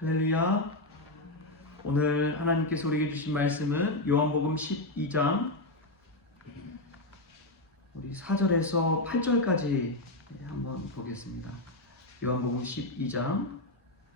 할렐루야. 오늘 하나님께서 우리에게 주신 말씀은 요한복음 12장 우리 4절에서 8절까지 한번 보겠습니다. 요한복음 12장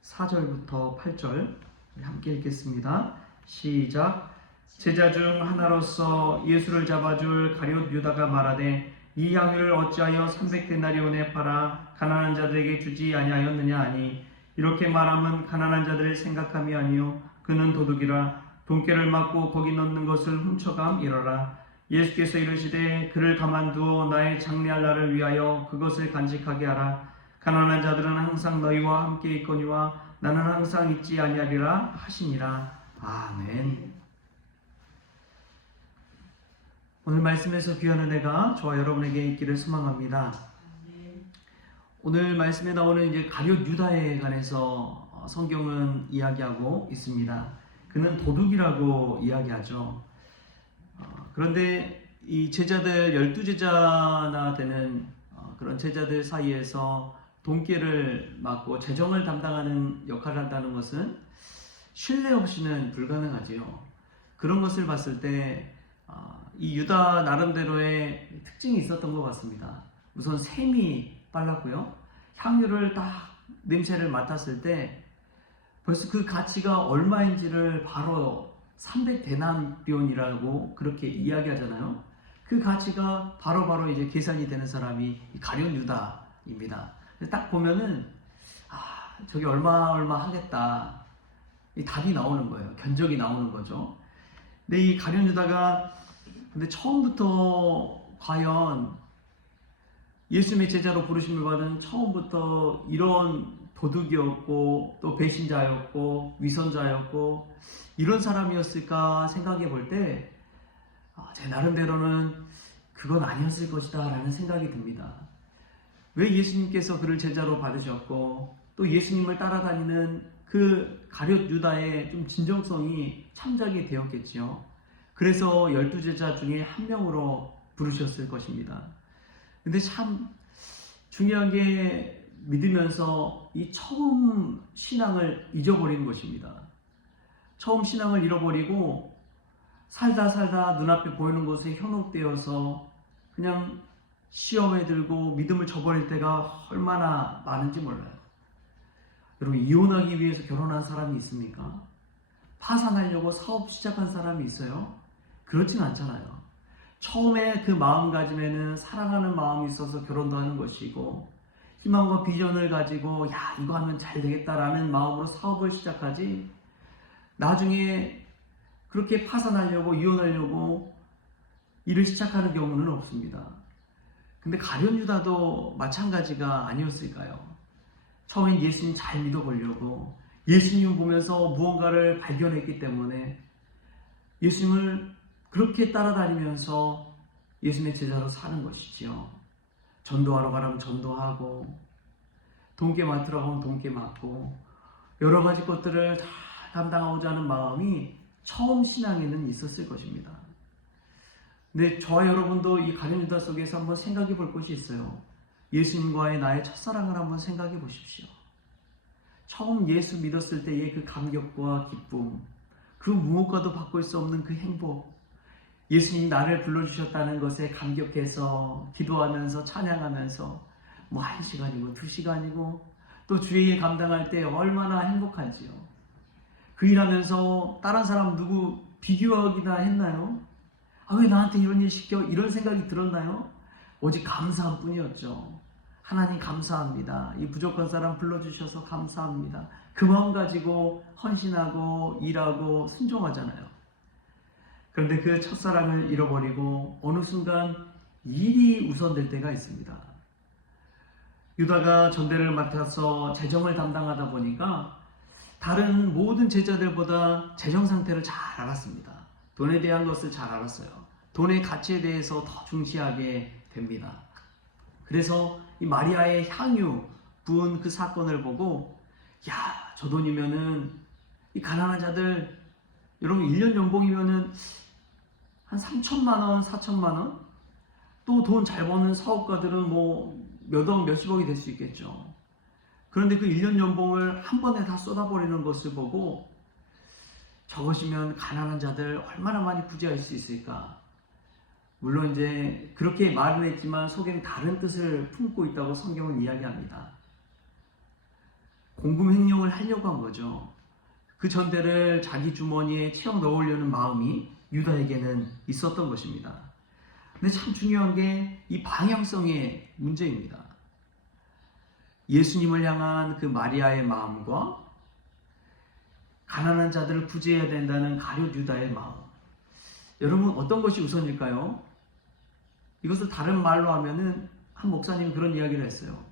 4절부터 8절 함께 읽겠습니다. 시작. 제자 중 하나로서 예수를 잡아줄 가룟 유다가 말하되 이 향유를 어찌하여 300데나리온에 팔아 가난한 자들에게 주지 아니하였느냐 하니 이렇게 말함은 가난한 자들을 생각함이 아니요 그는 도둑이라 돈깨를 맞고 거기 넣는 것을 훔쳐감이러라. 예수께서 이르시되 그를 가만두어 나의 장래할 날을 위하여 그것을 간직하게 하라. 가난한 자들은 항상 너희와 함께 있거니와 나는 항상 있지 아니하리라 하시니라. 아멘. 오늘 말씀에서 귀한 은혜가 저와 여러분에게 있기를 소망합니다. 오늘 말씀에 나오는 이제 가룟 유다에 관해서 성경은 이야기하고 있습니다. 그는 도둑이라고 이야기하죠. 그런데 이 제자들 12제자나 되는 그런 제자들 사이에서 돈깨를 맡고 재정을 담당하는 역할을 한다는 것은 신뢰 없이는 불가능하지요. 그런 것을 봤을 때 이 유다 나름대로의 특징이 있었던 것 같습니다. 우선 셈이 빨랐고요. 향유를 딱 냄새를 맡았을 때 벌써 그 가치가 얼마인지를 바로 300데나리온이라고 그렇게 이야기하잖아요. 그 가치가 바로 이제 계산이 되는 사람이 가룟 유다입니다. 딱 보면은 저게 얼마 하겠다. 이 답이 나오는 거예요. 견적이 나오는 거죠. 근데 이 가룟 유다가 근데 처음부터 과연 예수님의 제자로 부르심을 받은 처음부터 이런 도둑이었고 또 배신자였고 위선자였고 이런 사람이었을까 생각해 볼 때 제 나름대로는 그건 아니었을 것이다 라는 생각이 듭니다. 왜 예수님께서 그를 제자로 받으셨고 또 예수님을 따라다니는 그 가룟 유다의 좀 진정성이 참작이 되었겠지요. 그래서 12제자 중에 한 명으로 부르셨을 것입니다. 근데 참 중요한 게 믿으면서 이 처음 신앙을 잊어버리는 것입니다. 처음 신앙을 잃어버리고 살다 눈앞에 보이는 것에 현혹되어서 그냥 시험에 들고 믿음을 저버릴 때가 얼마나 많은지 몰라요. 여러분, 이혼하기 위해서 결혼한 사람이 있습니까? 파산하려고 사업 시작한 사람이 있어요? 그렇진 않잖아요. 처음에 그 마음가짐에는 사랑하는 마음이 있어서 결혼도 하는 것이고 희망과 비전을 가지고 이거 하면 잘 되겠다라는 마음으로 사업을 시작하지 나중에 그렇게 파산하려고 이혼하려고 일을 시작하는 경우는 없습니다. 근데 가룟 유다도 마찬가지가 아니었을까요? 처음에 예수님 잘 믿어보려고 예수님을 보면서 무언가를 발견했기 때문에 예수님을 그렇게 따라다니면서 예수님의 제자로 사는 것이지요. 전도하러 가라면 전도하고 돈깨 맡으라고 하면 돈깨 맡고 여러 가지 것들을 다 감당하고자 하는 마음이 처음 신앙에는 있었을 것입니다. 근데 저와 여러분도 이 가룟 유다 속에서 한번 생각해 볼 것이 있어요. 예수님과의 나의 첫사랑을 한번 생각해 보십시오. 처음 예수 믿었을 때의 그 감격과 기쁨, 그 무엇과도 바꿀 수 없는 그 행복, 예수님 나를 불러주셨다는 것에 감격해서 기도하면서 찬양하면서 1시간이고 2시간이고 또 주의 일 감당할 때 얼마나 행복한지요. 그 일하면서 다른 사람 누구 비교하기나 했나요? 왜 나한테 이런 일 시켜? 이런 생각이 들었나요? 오직 감사한 뿐이었죠. 하나님 감사합니다. 이 부족한 사람 불러주셔서 감사합니다. 그 마음 가지고 헌신하고 일하고 순종하잖아요. 그런데 그 첫사랑을 잃어버리고 어느 순간 일이 우선될 때가 있습니다. 유다가 전대를 맡아서 재정을 담당하다 보니까 다른 모든 제자들보다 재정 상태를 잘 알았습니다. 돈에 대한 것을 잘 알았어요. 돈의 가치에 대해서 더 중시하게 됩니다. 그래서 이 마리아의 향유 부은 그 사건을 보고 저 돈이면은 이 가난한 자들 여러분 1년 연봉이면은 한 3천만 원, 4천만 원? 또 돈 잘 버는 사업가들은 몇억, 몇십억이 될 수 있겠죠. 그런데 그 1년 연봉을 한 번에 다 쏟아버리는 것을 보고 저것이면 가난한 자들 얼마나 많이 구제할 수 있을까? 물론 이제 그렇게 말은 했지만 속에는 다른 뜻을 품고 있다고 성경은 이야기합니다. 공금 횡령을 하려고 한 거죠. 그 전대를 자기 주머니에 채워 넣으려는 마음이 유다에게는 있었던 것입니다. 근데 참 중요한 게 이 방향성의 문제입니다. 예수님을 향한 그 마리아의 마음과 가난한 자들을 구제해야 된다는 가룟 유다의 마음. 여러분 어떤 것이 우선일까요? 이것을 다른 말로 하면은 한 목사님이 그런 이야기를 했어요.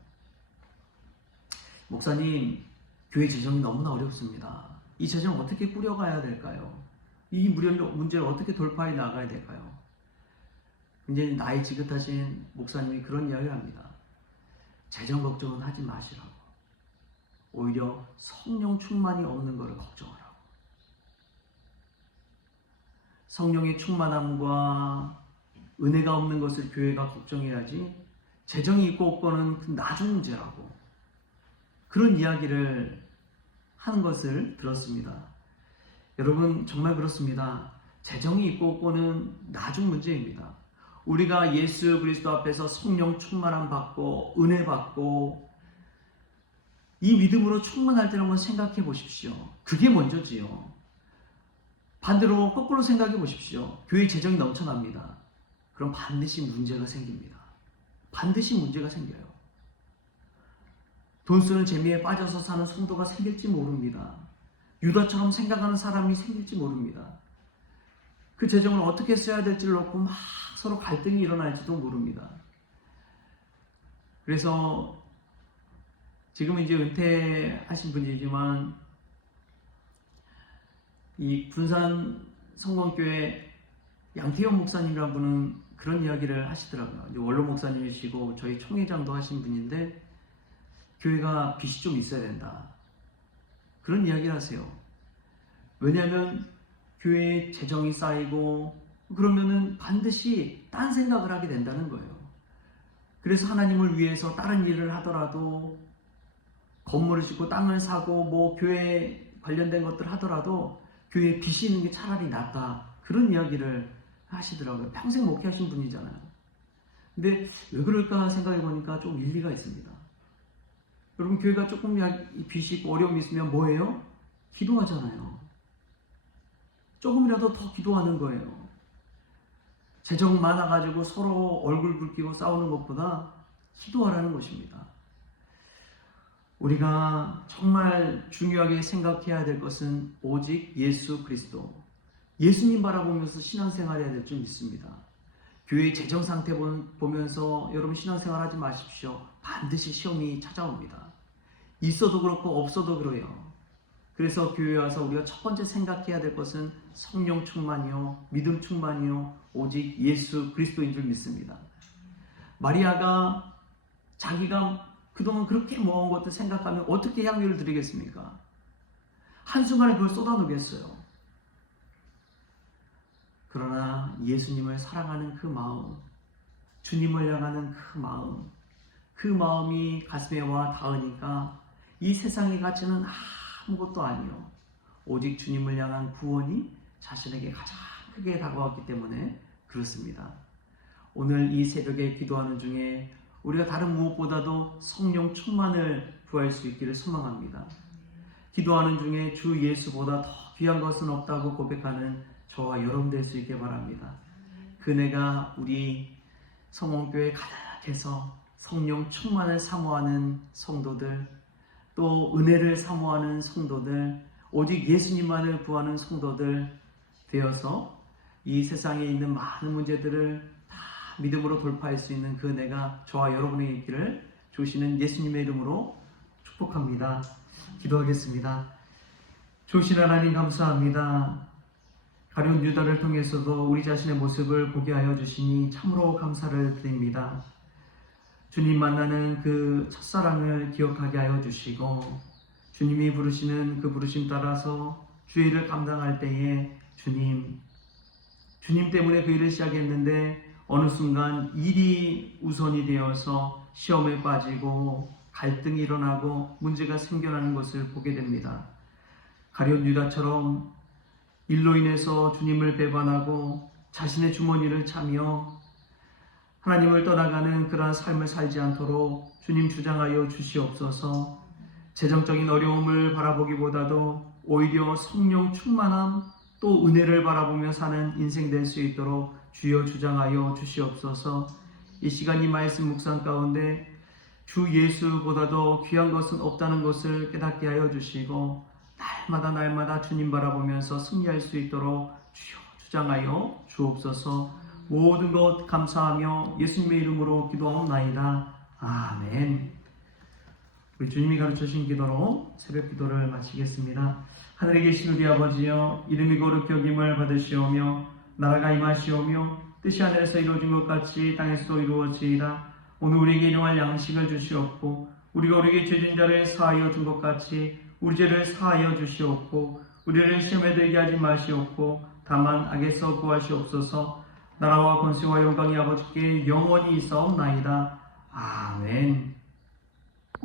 목사님, 교회 재정이 너무나 어렵습니다. 이 재정 어떻게 꾸려가야 될까요? 이 문제를 어떻게 돌파해 나가야 될까요? 이제 나이 지긋하신 목사님이 그런 이야기를 합니다. 재정 걱정은 하지 마시라고. 오히려 성령 충만이 없는 것을 걱정하라고. 성령의 충만함과 은혜가 없는 것을 교회가 걱정해야지 재정이 있고 없고는 그 나중 문제라고. 그런 이야기를 하는 것을 들었습니다. 여러분 정말 그렇습니다. 재정이 있고 없고는 나중 문제입니다. 우리가 예수 그리스도 앞에서 성령 충만함 받고 은혜 받고 이 믿음으로 충만할 때를 한번 생각해 보십시오. 그게 먼저지요. 반대로 거꾸로 생각해 보십시오. 교회 재정이 넘쳐납니다. 그럼 반드시 문제가 생깁니다. 반드시 문제가 생겨요. 돈 쓰는 재미에 빠져서 사는 성도가 생길지 모릅니다. 유다처럼 생각하는 사람이 생길지 모릅니다. 그 재정을 어떻게 써야 될지를 놓고 막 서로 갈등이 일어날지도 모릅니다. 그래서 지금은 이제 은퇴하신 분이지만 이 군산 성공교회 양태현 목사님이라는 분은 그런 이야기를 하시더라고요. 이제 원로 목사님이시고 저희 총회장도 하신 분인데 교회가 빚이 좀 있어야 된다. 그런 이야기를 하세요. 왜냐하면 교회에 재정이 쌓이고 그러면은 반드시 딴 생각을 하게 된다는 거예요. 그래서 하나님을 위해서 다른 일을 하더라도 건물을 짓고 땅을 사고 뭐 교회 관련된 것들 하더라도 교회에 빚이 있는 게 차라리 낫다. 그런 이야기를 하시더라고요. 평생 목회하신 분이잖아요. 근데 왜 그럴까 생각해 보니까 좀 일리가 있습니다. 여러분 교회가 조금 빚이 있고 어려움이 있으면 뭐예요? 기도하잖아요. 조금이라도 더 기도하는 거예요. 재정 많아가지고 서로 얼굴 붉히고 싸우는 것보다 기도하라는 것입니다. 우리가 정말 중요하게 생각해야 될 것은 오직 예수 그리스도, 예수님 바라보면서 신앙생활 해야 될 줄 믿습니다. 교회 재정 상태 보면서 여러분 신앙생활 하지 마십시오. 반드시 시험이 찾아옵니다. 있어도 그렇고 없어도 그래요. 그래서 교회에 와서 우리가 첫 번째 생각해야 될 것은 성령 충만이요, 믿음 충만이요, 오직 예수 그리스도인 줄 믿습니다. 마리아가 자기가 그동안 그렇게 모은 것들 생각하면 어떻게 향유를 드리겠습니까? 한순간에 그걸 쏟아놓겠어요. 그러나 예수님을 사랑하는 그 마음, 주님을 향하는 그 마음이 가슴에 와 닿으니까 이 세상의 가치는 아무것도 아니요. 오직 주님을 향한 구원이 자신에게 가장 크게 다가왔기 때문에 그렇습니다. 오늘 이 새벽에 기도하는 중에 우리가 다른 무엇보다도 성령 충만을 구할 수 있기를 소망합니다. 기도하는 중에 주 예수보다 더 귀한 것은 없다고 고백하는 저와 여러분 될 수 있게 바랍니다. 그네가 우리 성원교회 가득해서 성령 충만을 사모하는 성도들, 또 은혜를 사모하는 성도들, 오직 예수님만을 구하는 성도들 되어서 이 세상에 있는 많은 문제들을 다 믿음으로 돌파할 수 있는 그 은혜가 저와 여러분의 있기를 주시는 예수님의 이름으로 축복합니다. 기도하겠습니다. 주신 하나님 감사합니다. 가룟 유다를 통해서도 우리 자신의 모습을 보게 하여 주시니 참으로 감사를 드립니다. 주님 만나는 그 첫사랑을 기억하게 하여 주시고 주님이 부르시는 그 부르심 따라서 주의 일을 감당할 때에 주님 때문에 그 일을 시작했는데 어느 순간 일이 우선이 되어서 시험에 빠지고 갈등이 일어나고 문제가 생겨나는 것을 보게 됩니다. 가룟 유다처럼 일로 인해서 주님을 배반하고 자신의 주머니를 차며 하나님을 떠나가는 그러한 삶을 살지 않도록 주님 주장하여 주시옵소서. 재정적인 어려움을 바라보기보다도 오히려 성령 충만함 또 은혜를 바라보며 사는 인생 될 수 있도록 주여 주장하여 주시옵소서. 이 시간 이 말씀 묵상 가운데 주 예수보다도 귀한 것은 없다는 것을 깨닫게 하여 주시고 날마다 주님 바라보면서 승리할 수 있도록 주여 주장하여 주옵소서. 모든 것 감사하며 예수님의 이름으로 기도하옵나이다. 아멘. 우리 주님이 가르쳐주신 기도로 새벽 기도를 마치겠습니다. 하늘에 계신 우리 아버지여, 이름이 거룩히 여김을 받으시오며 나라가 임하시오며 뜻이 하늘에서 이루어진 것 같이 땅에서도 이루어지이다. 오늘 우리에게 일용할 양식을 주시옵고 우리가 우리에게 죄진 자를 사하여 준 것 같이 우리 죄를 사하여 주시옵고 우리를 시험에 들게 하지 마시옵고 다만 악에서 구하시옵소서. 나라와 권세와 영광이 아버지께 영원히 있사옵나이다. 아멘.